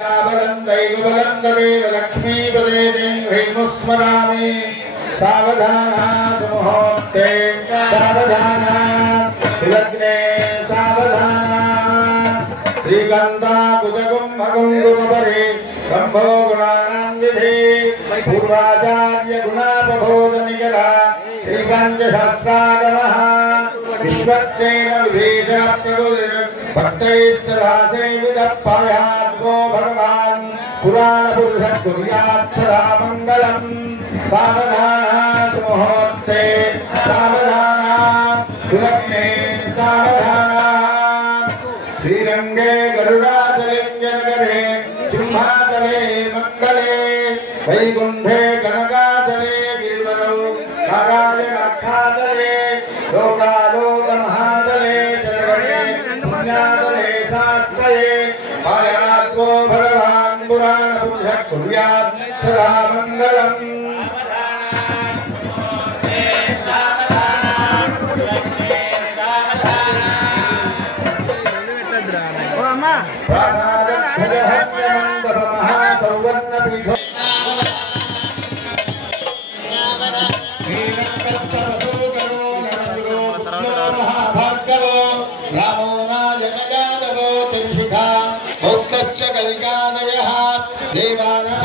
दैवबलंदेव लक्ष्मीपदे ह्रीमुस्मरामि सावधाना मुहूर्ते सावधाना लग्ने सावधाना श्रीगंधाकुजकुंभकुंकुमपरे कंभो गुणानान्विधे पूर्वाचार्य गुणापबोधनिकला श्रीपंचसहस्रागमः विश्वक्सेन विभीषणप्रभुर् भक्तैस्तदासेवितपायात्मो भगवान् पुराणपुरुषः कुर्यात्सदा मङ्गलम् सावधाना मुहूर्ते सावधाना सुलग्ने सावधाना श्रीरङ्गे गरुडाचले जनगरे सिंहाचले मङ्गले वैकुण्ठे कनकाचले गिरिवरौ नारायणाख्यातले लोकालोकमहातले जनगरे पुण्यातले शास्त्रये पायात्मो भगवान् पुराणपुरुषः कुर्यात् सदा मङ्गलम् देवानां